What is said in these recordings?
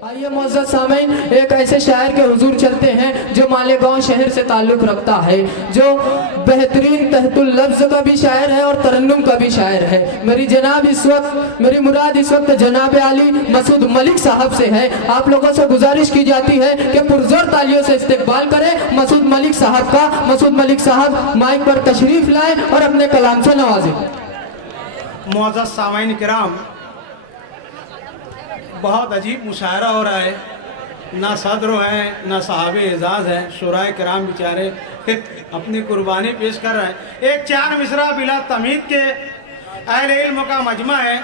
आइए मुअज़्ज़ज़ सामीन, एक ऐसे शायर के हुजूर चलते हैं जो मालेगांव शहर से ताल्लुक़ रखता है, जो बेहतरीन तहतुल लफ्ज़ का भी शायर है और तरन्नुम का भी शायर है। मेरी मुराद इस वक्त जनाब आली मसूद मलिक साहब से है। आप लोगों से गुजारिश की जाती है कि पुरजोर तालियों से इस्तकबाल करें मसूद मलिक साहब का। मसूद मलिक साहब माइक पर तशरीफ़ लाएँ और अपने कलाम से नवाजें। मुअज़्ज़ज़ सामीन किराम, बहुत अजीब मुशायरा हो रहा है। ना सदर हैं ना साहबे एजाज़ हैं, शुराए किराम बेचारे अपनी कुर्बानी पेश कर रहे हैं। एक चार मिसरा बिला तमीद के अहले इल्म का मजमा है।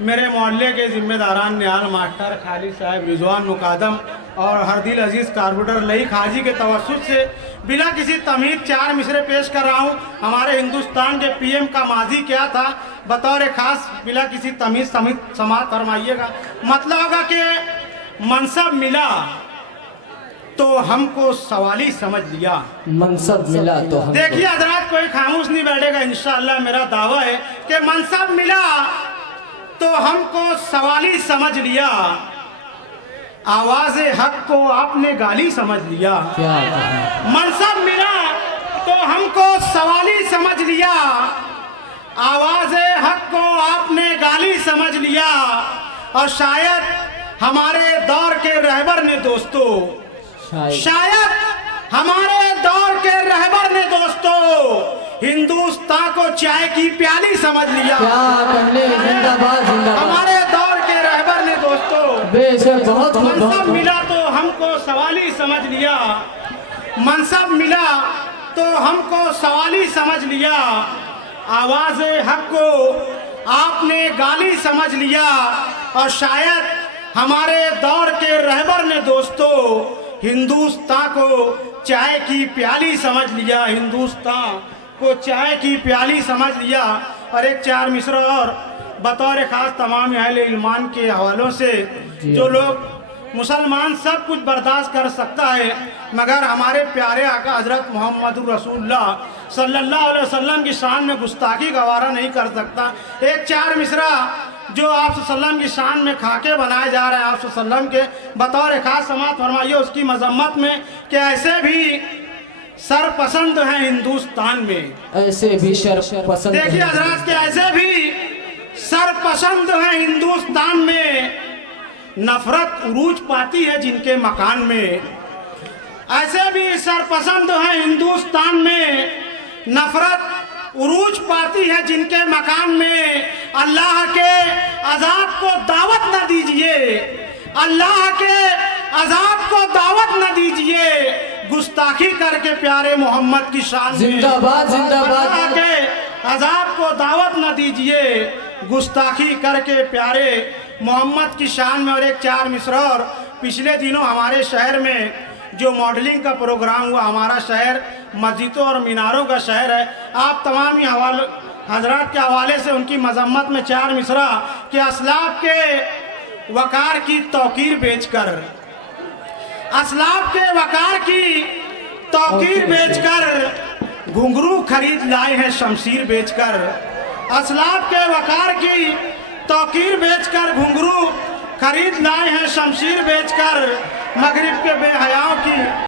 मेरे मोहल्ले के ज़िम्मेदारान निहाल मास्टर, खालिद साहब, रिजवान मुकादम और हरदिल अजीज़ कारबोटर लई खाजी के तवस्सुत से बिला किसी तमीद चार मिसरे पेश कर रहा हूँ। हमारे हिंदुस्तान के पीएम का माजी क्या था, बतौर खास बिला किसी तमीज समात फरमाइएगा। मतलब होगा कि मनसब मिला तो हमको सवाली समझ लिया, मनसब मिला तो हमको। देखिए हजरात, कोई खामोश नहीं बैठेगा इंशाअल्लाह। मेरा दावा है कि मनसब मिला तो हमको सवाली समझ लिया, आवाज़े हक को आपने गाली समझ लिया। मनसब मिला तो हमको सवाली समझ लिया, आवाज़े हक को आपने गाली समझ लिया। और शायद हमारे दौर के रहबर ने दोस्तों, शायद हमारे दौर के रहबर ने दोस्तों हिंदुस्तान को चाय की प्याली समझ लिया। जिंदाबाद जिंदाबाद। हमारे दौर के रहबर ने दोस्तों बेशक बहुत मनसब मिला तो हमको सवाली समझ लिया, मनसब मिला तो हमको सवाली समझ लिया, आवाज़े हक को आपने गाली समझ लिया। और शायद हमारे दौर के रहबर ने दोस्तों हिंदुस्तान को चाय की प्याली समझ लिया, हिंदुस्तान को चाय की प्याली समझ लिया। और एक चार मिसरा और बतौर खास तमाम अहले इल्मान के हवालों से, जो लोग मुसलमान सब कुछ बर्दाश्त कर सकता है मगर हमारे प्यारे आका हजरत मोहम्मद रसूलुल्लाह सल्लल्लाहु अलैहि वसल्लम की शान में गुस्ताखी गवारा नहीं कर सकता। एक चार मिसरा जो आप सल्लम की शान में खाके बनाए जा रहे हैं, आप सल्लम के बतौर खास समात फरमाइए उसकी मजम्मत में कि ऐसे भी सर पसंद हैं हिंदुस्तान में, ऐसे भी सर पसंद। देखिए हजरात के ऐसे भी सर पसंद हैं हिंदुस्तान में, नफरत उरूज पाती है जिनके मकान में। ऐसे भी सरपसंद हैं हिंदुस्तान में, नफरत उरूज पाती है जिनके मकान में। अल्लाह के अजाब को दावत न दीजिए, अल्लाह के अजाब को दावत न दीजिए, गुस्ताखी करके प्यारे मोहम्मद की शान। जिंदाबाद जिंदाबाद। अल्लाह के अजाब को दावत न दीजिए, गुस्ताखी करके प्यारे मोहम्मद की शान में। और एक चार मिसरा और पिछले दिनों हमारे शहर में जो मॉडलिंग का प्रोग्राम हुआ, हमारा शहर मस्जिदों और मीनारों का शहर है। आप तमाम ही हजरात के हवाले से उनकी मजम्मत में चार मिसरा कि असलाफ के वकार की तौकीर बेचकर, असलाफ के वकार की तौकीर बेचकर घुंघरू खरीद लाए हैं शमशीर बेचकर। असलाफ के वकार की तौकीर बेचकर घुंघरू खरीद लाए हैं शमशीर बेचकर। मगरिब